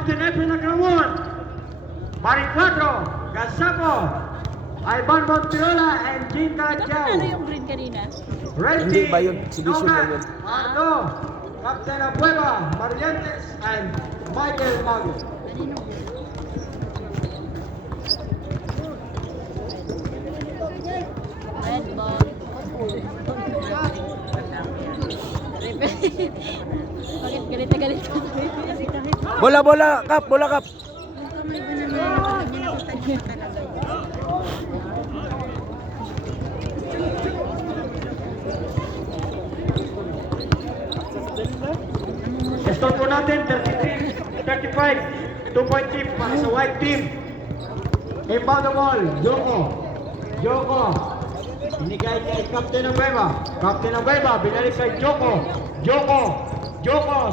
Captain Efren Agrawon, Mari Cuadro, Gazapo, Ivan Montirola, and Jean Calajao. Ano yung green kanina? Red Hindi team, ba yun? Exhibition Nogan, lang yun. Ardo, Captain Abueva, Marientes, and Michael Mago. Kanino? Red ball. Bakit galit na galit ka? Bola, bola, kap, bola, kap. Score po natin, 33-35, 2-point team para sa white team. Inbound the ball, Joko, binigay kay Captain Abueva, binalik kay Joko,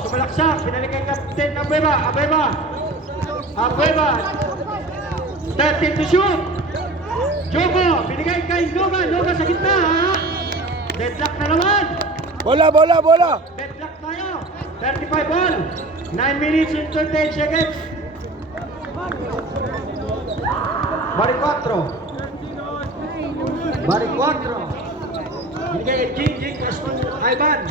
sumalaksak, binalik kay Captain Abueva, 13 to shoot, Joko, binigay kay Noga sa gitna, ha? Deadlock na naman, Bola, bola, bola. deadlock tayo, 35 ball, 9 minutes and 28 seconds. Bari 4. Binigay kay Jing, Ivan,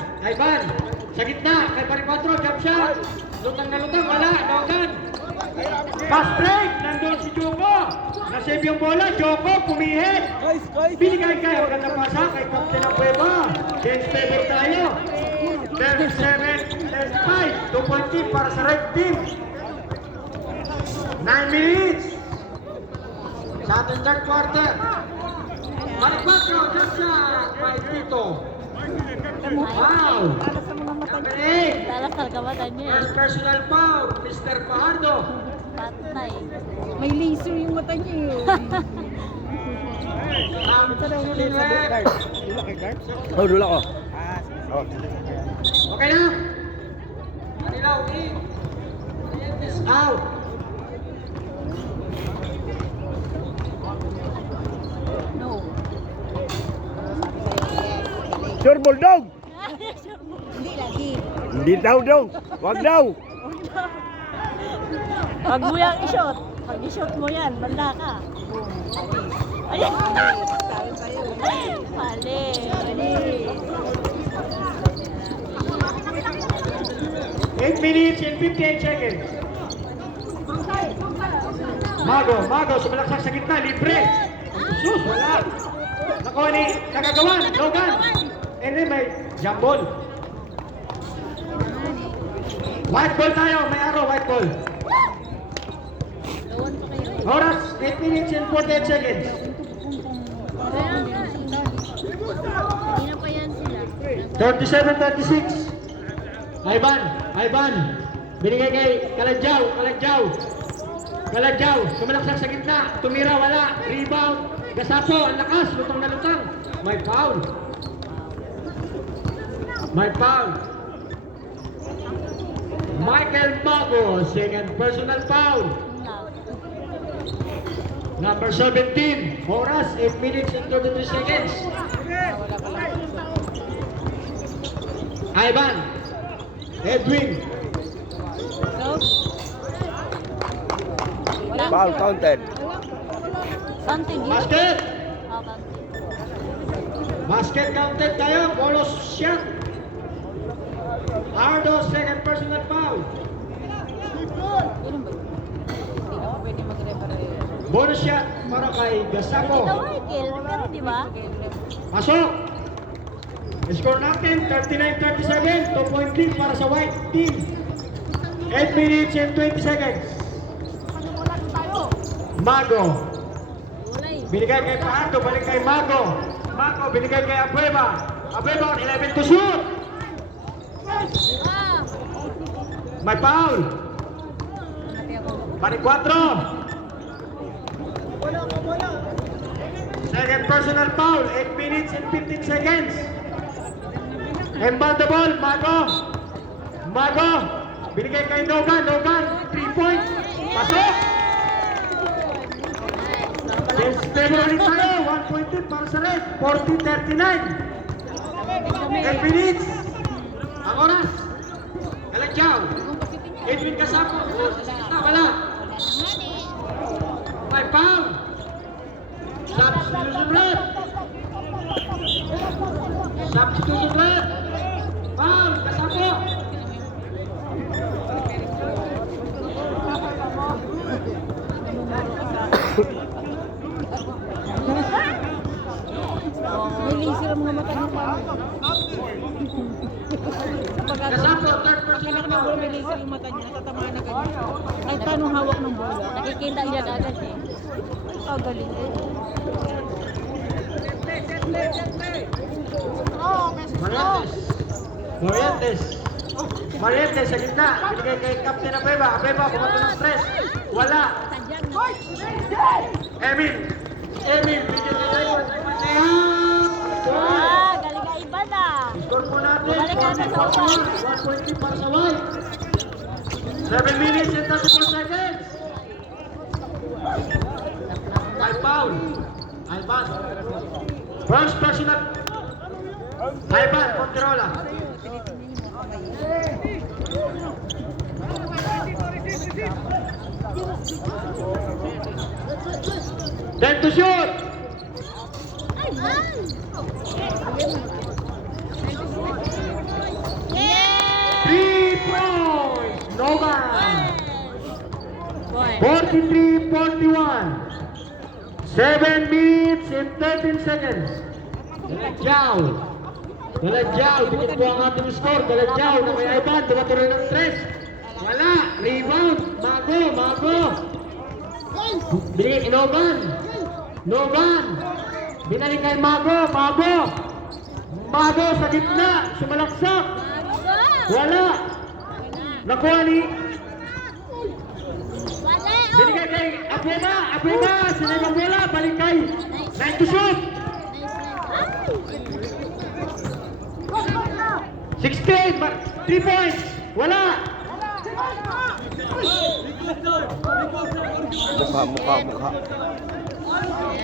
sa gitna, kay Bari 4, jump shot, lutang, wala, Nogan. Pass break, nandun si Joko, nasave yung bola, Joko, pumihit. Binigay kay magandang pasa, kay Captain Abueva, against favor tayo. 37-5, 2-point team para sa red team. 9 minutes. Sa ating third quarter. Bari 4, jump shot, by Tito. Wow! Number 8. Lalasal ka ba niya? First personal foul, Mr. Fajardo. Patay. May laser yung mata niya yun. Oh, dula ko. Okay na? Manilaw, in. Out. No. Sure ball daw. Hindi lagi. Hindi daw. Wag daw. Pag mo yung i-shot. Pag i-shot mo yan, banda ka. Ayan. Sabi sa'yo. Mali. 8 minutes and 58 seconds. Mago, sumalaksak sa gitna, libre. Sus, wala. Nakuha ni Kagagawan, Logan. And then may jump ball. White ball tayo, may arrow, white ball. Lawan pa kayo eh. Oras, 8 minutes and 48 seconds. Hindi na pa yan sila. 37-36. Ivan. Binigay kay Kalajao, sumalaksak sa gitna, tumira, wala, rebound, Gasapo, ang lakas, lutang na lutang. May foul. Michael Mago, second personal foul. Number 17, oras, 8 minutes and 32 seconds. Ivan, Edwin, Foul counted. Something yun. basket. Oh, something. Basket counted tayo, bonus shot. Ardo, second personal foul. Ganun ba? Hindi na pwede mag-referee. Bonus shot para kay Gasapo. Ito Michael, pero di ba? Pasok! Score natin, 39-37, 2-point lead para sa white team. 8 minutes and 20 seconds. Mago. Binigay kay Pahardo, balik kay Mago. Binigay kay Abueva. 11 to shoot. Ah! May foul. Balik 4. Second personal foul, 8 minutes and 15 seconds. Inbound the ball, Mago. Binigay kay Nogan, 3 points. Pasok. Yes, February tayo, 1 point din para sa red, 40-39. 8 minutes. Ang oras. Kalajao. Edwin Casapo. Sa gitna, wala. May foul. Substitution red. Substitution red. Foul. Casapo. May laser ang mga mata niya. Casapo, third personal Pag foul. may laser yung mata niya, natatamaan na ganyan. Kahit paano hawak ng bola. Nakikita niya agad eh. Oh, galing eh. Morientes. Morientes sa gitna. Binigay kay Captain Abeba. Abeba, bumato ng stress. Wala. Emil. Emil, bigyan niya tayo. Galing ka iba na. Score po natin. Balik ka na sa 1.3 para sa White. 7 minutes and 34 seconds. By foul. Alban. First personal. Alban, Ponterola. Then to shoot. Three points. Nogan. 43-41. 7 minutes and 13 seconds. Dalagyaw. Dalagyaw. Dikit po ang ating score. Dalagyaw na may Ivan. Dumatuloy ng 3. Wala. Rebound. Mago. Mago. Binigay kay Nogan. Nogan. Binalik kay Mago. Mago. Mago sa gitna. Sumalaksak. Wala. Nakuha ni. Binigay kay Abeba. Abeba. Sinay bola. Balik kay. 9 to shoot. 16. 3 points. Wala. Mukha.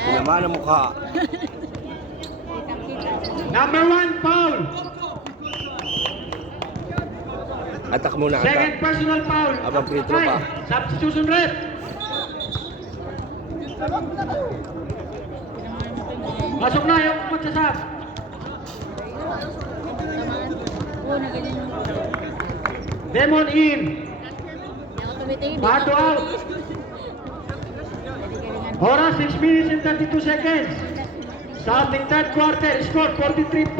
Pinaman ang mukha. Number 1 foul. Atak muna, Second atak. personal foul. Abang free throw pa. Substitution red. Pasok na yung magsasab. Demon in. Bato out. Oras 6 minutes and 32 seconds. Starting third quarter. Score 43-41.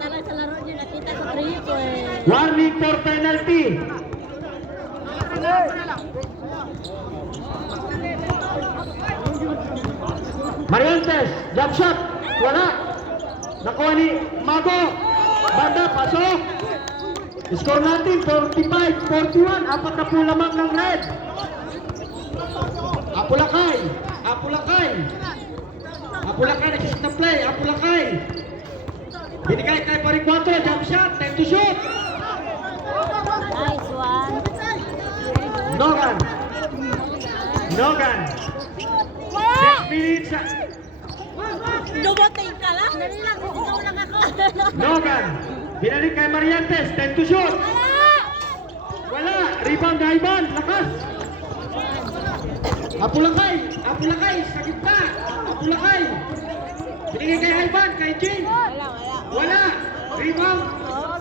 Tala sa laro niyo, nakita sa trio ko eh. Warning for penalty. Mariantes, jump shot. Wala. Nakuha ni Mago. Banda, pasok. Score natin, 45-41. 4 na po lamang ng red. Apulakay. Apulakay. Apulakay, nagsisit ng play. Apulakay. Binigay kay Paricuatro, jump shot. 10 to shoot. Nice one. Nogan. Nogan. 6 minutes. Dumating ka lang? Dali lang, ikaw lang ako. Nogan. Binalik kay Mariantes. 10 to shoot. Wala. Rebound na Ivan. Lakas. Apulakay. Apulakay. Sa gitna. Apulakay. Binigay kay Ivan. Kay Jane. Wala. Rebound.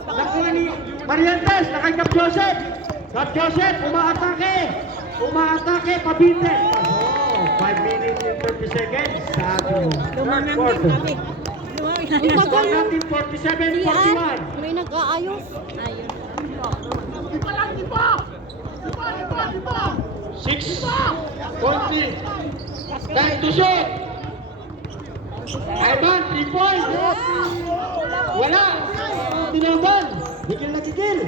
Nakuha ni Mariantes. Na kay Cap Joseph. Cap Joseph. Umaatake. Umaatake. Pabinte. Oh, 5 minutes and 30 seconds. Sa ating third quarter. Score natin 47-41. May nag-aayos. Ayun. 6-20. Time to shoot. Ivan, 3 points. Wala. Tinoban. Gigil na gigil.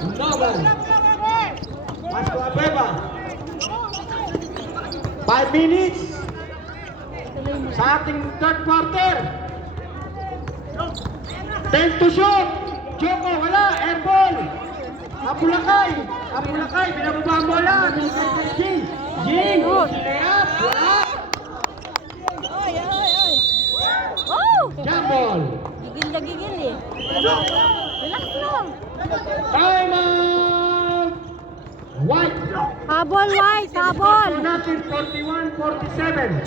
Tinoban. Pasko Abeba. 5 minutes. Sa ating third quarter. 10 to shoot. Joko, wala. Airball. Apulakay. Apulakay. Binababa ang bola. Jing. Jing. Layup. Wala. Oh! Jump ball. Gigil na gigil eh. Relax lang. Time out. White. Habol, White. Habol. Natin 41-47.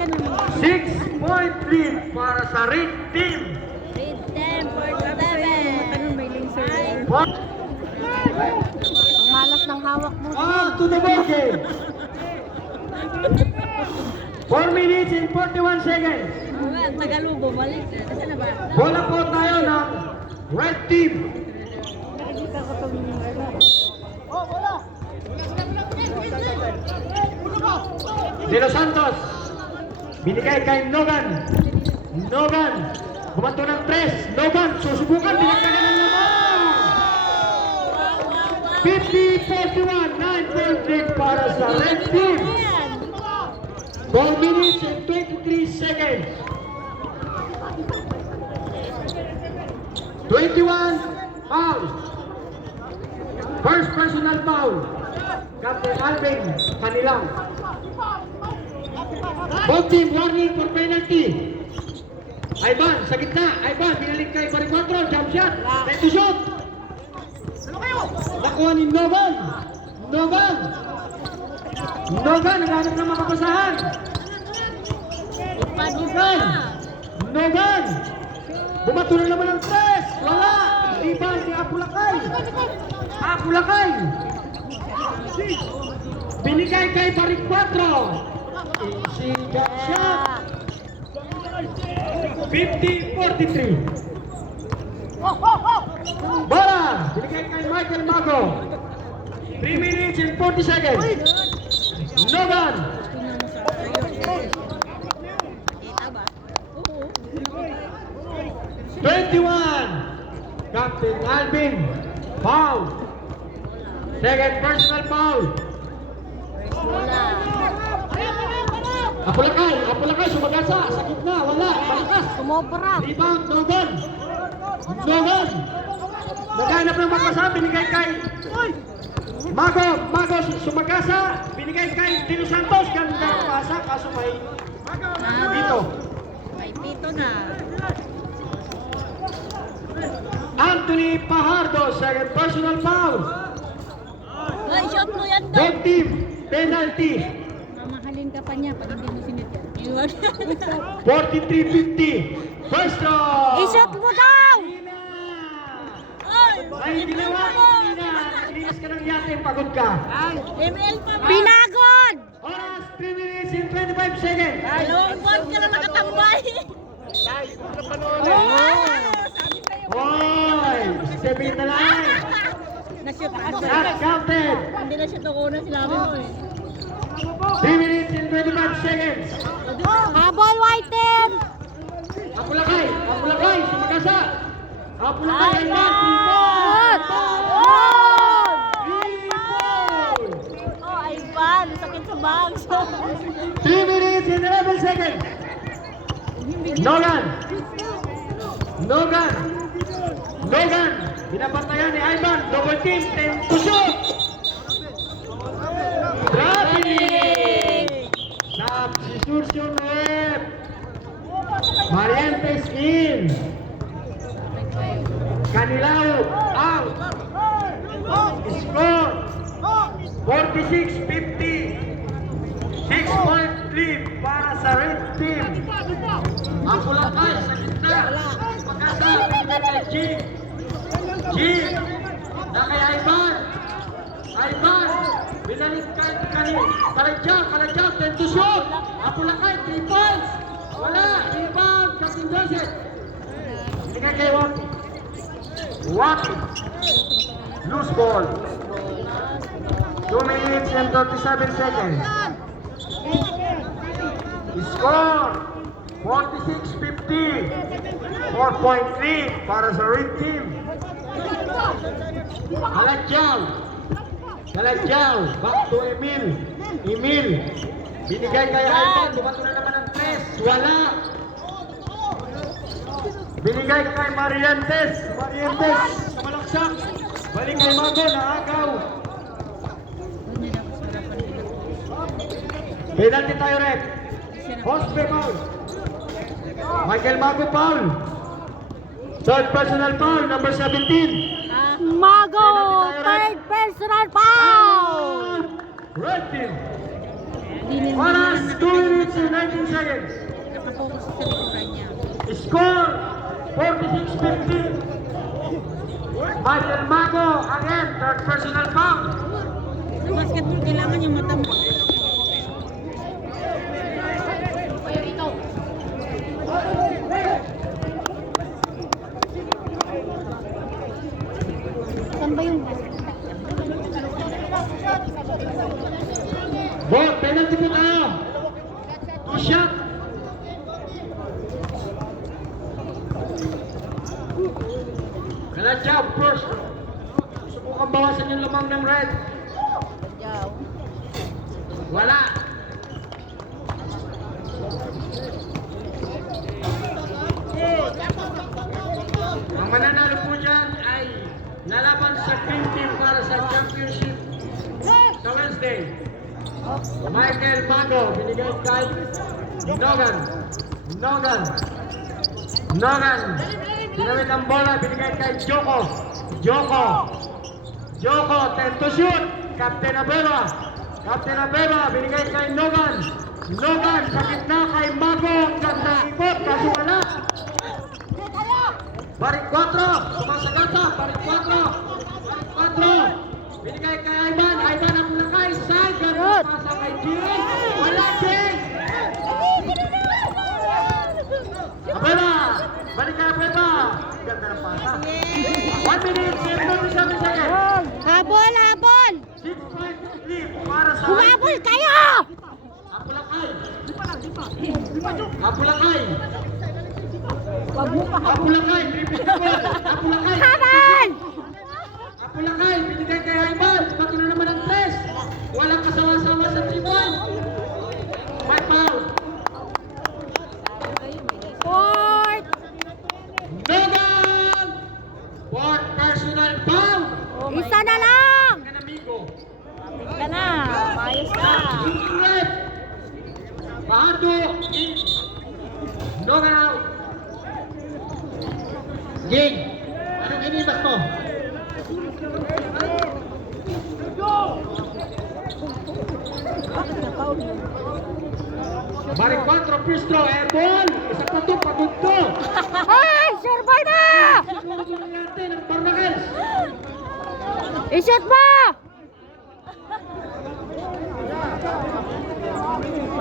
Ganun mo. 6-point lead para sa Red Team. Red 10, 47. Ganun may laser. Ang malas ng hawak mo. To the ball game. 4 minutes and 41 seconds. Ang Tagalog, bumalik. Kasi na ba? Bola po tayo ng Red Team. Nakikita ko itong De Los Santos. Binigay kay Nogan. Nogan. Bumato ng 3. Nogan. Susubukan. Binigyan ng naman. 50-41. 9-point lead para sa Red Team. 4 minutes and 23 seconds. 21 fouls. First personal foul. Captain Alvin Kanilang. Both team warning for penalty. Ivan sa gitna. Ivan binalik kay Baricuatro. Jump shot. Ready to shoot. Nakuha ni Nogan. Nogan. Nogan naghanap ng makapasahan. Nogan. Nogan. Bumato na naman ng 3. Wala. Rebound ni Apulakay. Apulakay. Binigay kay Baricuatro. Easy jump shot. 50-43. Bola. Binigay kay Michael Mago. 3 minutes and 40 seconds. Nogan. Kita ba? 21. Captain Alvin. Foul. Second personal foul. Wala. Apulakay, sumagasa. Sa gitna, wala. Balikas. Sumobra. Rebound, Nogan. Nogan. Naghanap ng magpasahan, binigay kay Mago, sumagasa. Binigay kay De Los Santos. Ganda ang pasa, kaso may dito. May pito na. Anthony Pajardo, second personal foul. Ay, shot mo yan daw. Both team, penalty. Mamahalin ka pa niya pag hindi mo sinita. 43-50. First throw. I-shot mo daw! Ay! Ay, ginawa ko, Nina. Linis ka ng yate, pagod ka. ML pa ba? Pinagod! Oras, 3 minutes and 25 seconds. Dalawang buwan ka na nakatambay. Oy, sabihin na lang. Na-shoot Not counted. Hindi na-shoot ako na sinabi mo eh. 3 minutes and 25 seconds. Habol, White Team! Apulakay, sumagasa. Apulakay, Ay, Ivan, Good! Rebound. Oh, Ivan, sakit sa bags. 3 minutes and 11 seconds. Nogan. Binabantayan ni Ivan. Double team. 10 to shoot. Grabe. Substitution rep. Marientes in. Canilao out. Score 46-50. 6-point lead para sa Red Team. Ang Pulakay sa gitna. Pagkasabi kay Jim. Na kay Ivan. Binalik kay Kalajang. 10 to shoot. Ang Pulakay, 3 points. Wala. Rebound. Captain Joseph. Binigay kay Waki. Loose ball. 2 minutes and 37 seconds. Score 46-50. 4-point lead para sa Red Team. Kalajao. Back to Emil. Binigay kay Ivan. Bumato na naman ng 3. Wala. Binigay kay Marientes. Malaksak. Balik kay Mago. Naagaw. Penalty tayo, rep. Hospe foul. Michael Mago foul. Third personal foul, number 17. Mago! Third personal foul! Red team. Hindi nila Oras 2 minutes and 19 seconds. nakapokus sa likuran niya. Score 46-50. Michael Mago again, third personal foul. Sa basketball, kailangan yung mata mo. Saan ba yung Ball, penalty po tayo. 2 shot. Kaladya, of course. Subukan bawasan yung lamang ng red. Wala. Ang mananalo po dyan ay lalaban sa green team para sa championship sa Wednesday. Michael Mago, binigay kay Nogan. Nogan. Tinawid ang bola, binigay kay Joko. Joko, 10 to shoot. Captain Abeba, binigay kay Nogan, sa gitna kay Mago. Ganda ikot, kaso wala. Barik 4, sumasagata, Barik 4. Binigay kay Ivan ang lakay, side, ganun, pasa kay Jing. Wala, Jing. Abeba, balik kay Abeba. Ganda ng pasa. 1 minute, 7 seconds. Habol! 6-point lead para sa Humabol kayo! Apulakay. Wag mo pa Apulakay, repeat the ball. Habol! Apulakay, binigay kay Ivan. Bato na naman ang 3. Walang kasawa-sawa sa 3-point. 5 foul. Fourth! Nogan! Fourth personal foul. Isa na lang! Yan, amigo. Ka na, ayos ka. Red. Bahado. Nogan out. Jing, anong inibat mo? Barik 4, free throw, airball. Isa pa to, pagugto. Ay! Survive na! Siguro mo natin ang Barnacles. I-shoot mo!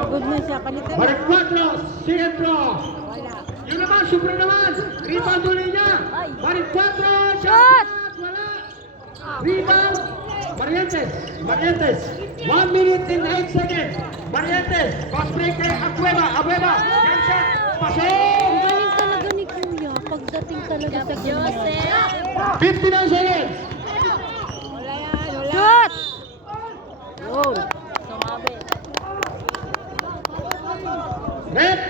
pagod na siya? Palitan na. Barik 4, second throw. Yun naman, sobra naman. Rebound ulit niya. Barik 4, shot. Wala. Rebound. Marientes. 1 minute and 8 seconds. Marientes. Fast break kay Abueva. Yan siya. Pasok. Galing talaga ni Kuya. Pagdating talaga sa Joseph. 59 seconds. Shoot! Yun. Sumabi. Red.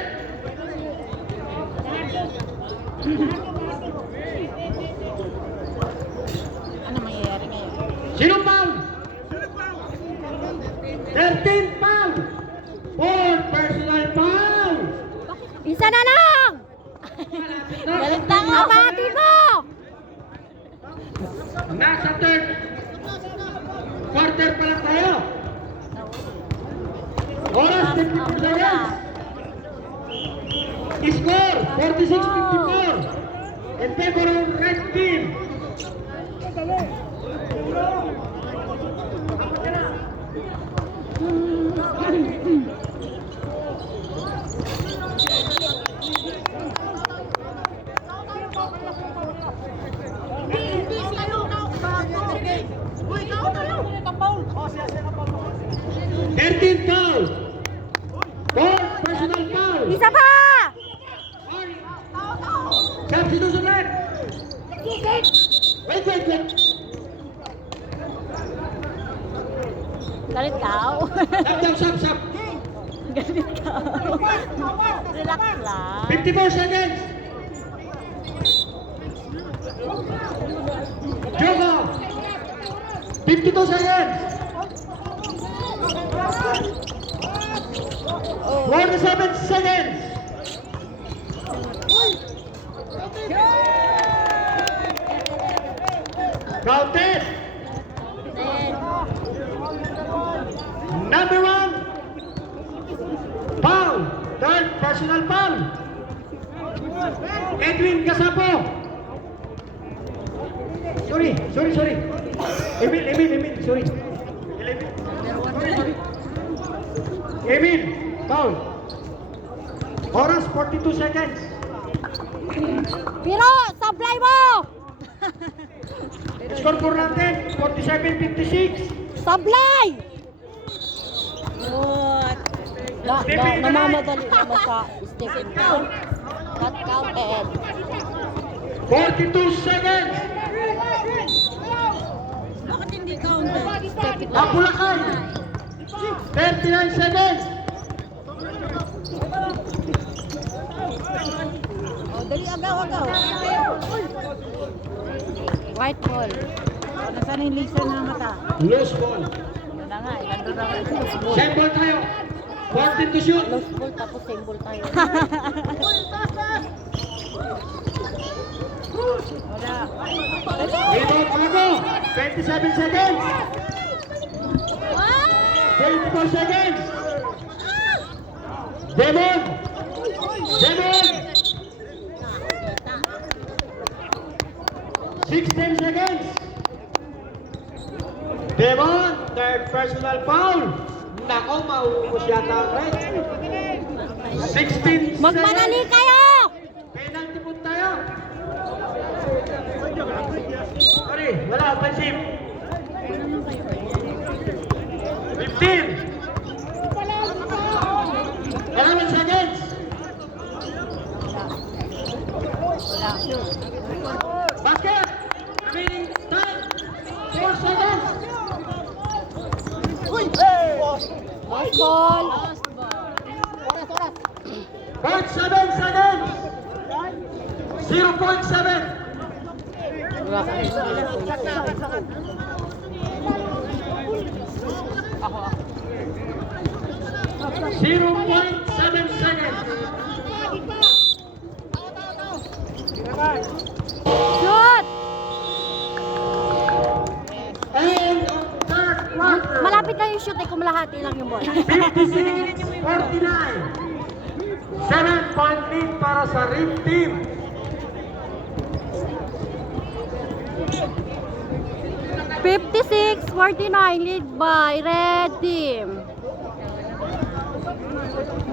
Ano mangyayari ngayon? Sinong foul? 13 foul. 4 personal foul. Isa na lang! Galing tanga, bakit mo! Nasa third quarter pa lang tayo. Oras 54 seconds. Score 46-54 in favor of red team. Foul. 4 personal foul. Isa pa! Substitution red. Wait. Galit ka? Sub. Galit ka? Relax lang. 54 seconds. Joko. 52 seconds. 47 seconds. Counted. Number 1. Foul. Third personal foul. Edwin Casapo. Sorry. Emil, sorry. Emil, foul. Oras 42 seconds. Piro, supply mo! Score for natin 47-56. Supply! Good. Namamadali naman sa Stephen. Not counted. 42 seconds. Bakit hindi counted? Apulakan. 39 seconds. Oh, dali agaw. White ball. Nasaan yung lisa na mata? Loose ball. Yun na nga, nandun na nga. Loose ball. Same ball tayo. 14 to shoot. Loose ball tapos same ball tayo. Wala. Rebound Pago. 27 seconds. 24 seconds. Demon. 16 seconds. Demon, third personal foul. Nako, mauubos yata ang red. 16 Magmanali seconds. kayo! Penalty po tayo. Sorry, wala, offensive. 15. 11 seconds. Wala. Basket. Remaining time. 4 seconds. White ball. 0.7 seconds. 0.7. Wala ka rin. 0.7 seconds. Shoot! End of third quarter. Malapit na yung shoot, kumalahati lang yung ball. 56-49. 7-point lead para sa Red Team. 56-49 lead by Red Team.